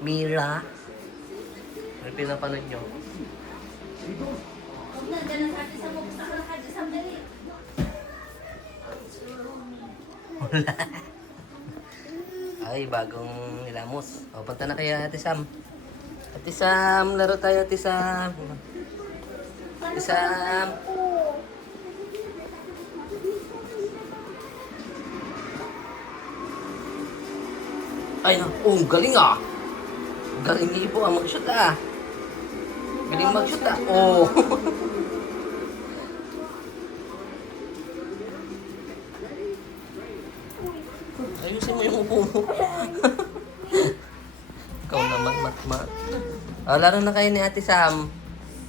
Mira. May pinapanood nyo. Huwag na, dyan ang sabi sa mo. Gusto ko lang ka dyan sandali. Wala. Ay, bagong nilamos. O, punta na kaya Ate Sam. Ate Sam, laro tayo Ate Sam. Ate Sam. Ay, oh, galing ah. Galing ni Ibo ah, mag-shoot ah. Galing mag-shoot ah. Oh. Ayusin mo yung upo mo. Ikaw naman, matma. Oh, laro na kayo ni Ate Sam.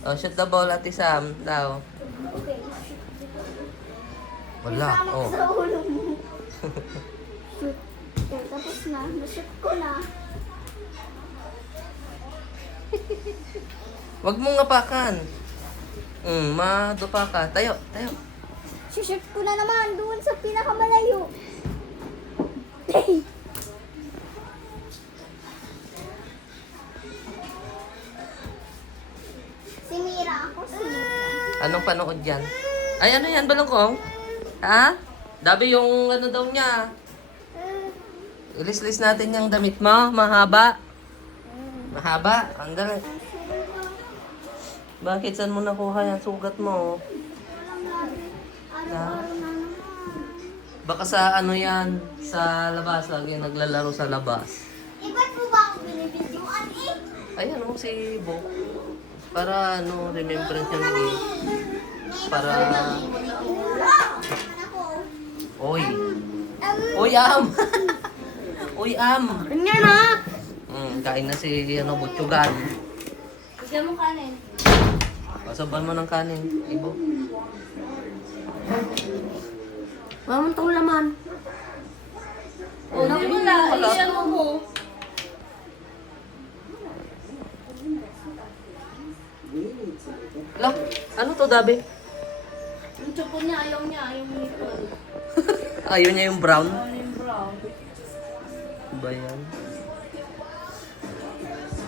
Oh, shoot the ball, Ate Sam. Daw. Okay. Wala. Isama ko Oh. sa ulo mo. Shoot. Okay, tapos na. Na-shoot ko na. Wag mong ngapakan. Madupa ka. Tayo, tayo. Shoot ko na naman doon sa pinakamalayo. Si Mira ako, si Mira. Anong panood dyan? Ay, ano yan, balongkong? Ha? Dabi yung ano daw niya. Ilis-lis natin yung damit mo. Mahaba. Mahaba. Ang galing. Bakit? Saan mo nakuha yan? Sugat mo. Araw-araw na naman. Baka sa ano yan, sa labas. Lagi naglalaro sa labas. Ba't mo ba ako binibidyoan eh? Ayan mo si Bo. Para ano, remembrance niya ni Para... Oy. Oy, am! Uy, am! Kanya na! Kain na si ano, butsugan. Bigyan mo kanin. Pasaban mo ng kanin, Ibo. Mamang tong laman. Oh, wala. Iyan mo mo. Lang, ano to, Dabi? Yung choco niya, ayaw yung nipple. Ayaw niya yung brown. Ayaw yung brown. Ba yan?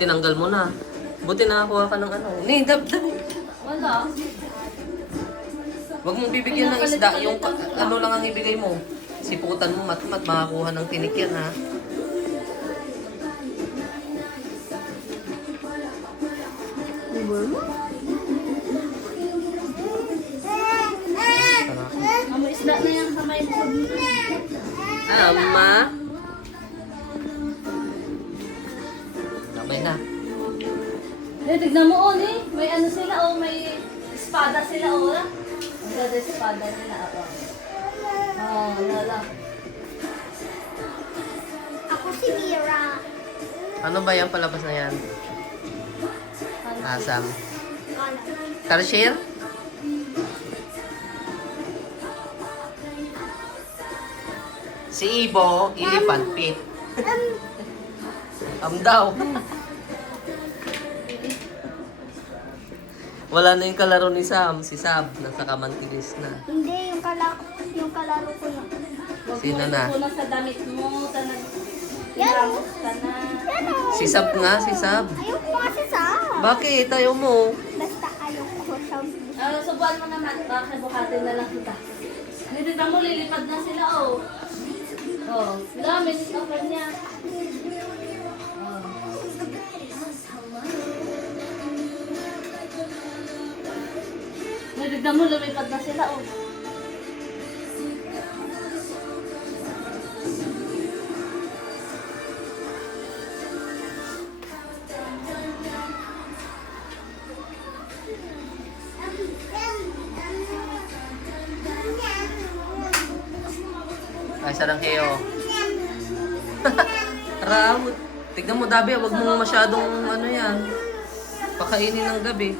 Tinanggal mo na. Buti nakakuha ka ng ano. Ni, Dabi. Wala. Huwag mong bibigyan ng isda. Yung ano lang ang ibigay mo. Siputan mo, mat-mat, makakuha ng tinik yan, ha? Amo isda na yan sa may bukod nito. Ama? Sabay na. Tignan mo, oh, eh. May ano sila, oh. May espada sila, oh. Ang ganda yung espada nila, oh. Oh, lala. Ako si Mira. Ano ba yan palabas na yan? Asam. Karshir? Si Ibo, ilipalpit. Daw. Wala na yung kalaro ni Sam. Si Sab, nasa kamantilis na. Hindi, yung kalaro ko na. Sino na? Huwag mo sa damit mo. Yan, yan, oh. Si Sab nga, si Sab. Ayaw ko kasi sa. Bakit? Ayaw mo. Basta ayaw ko sa. Subuan mo naman. Baka buhatin na lang kita. Hindi mo, lilipad na sila, oh. Oh, wala, may nitapad niya. Oh. Tignan mo, lumipad na sila, oh. Ay, sarang kayo. Rawut. Tignan mo, Dabi, wag mo masyadong ano yan. Pakainin ng gabi.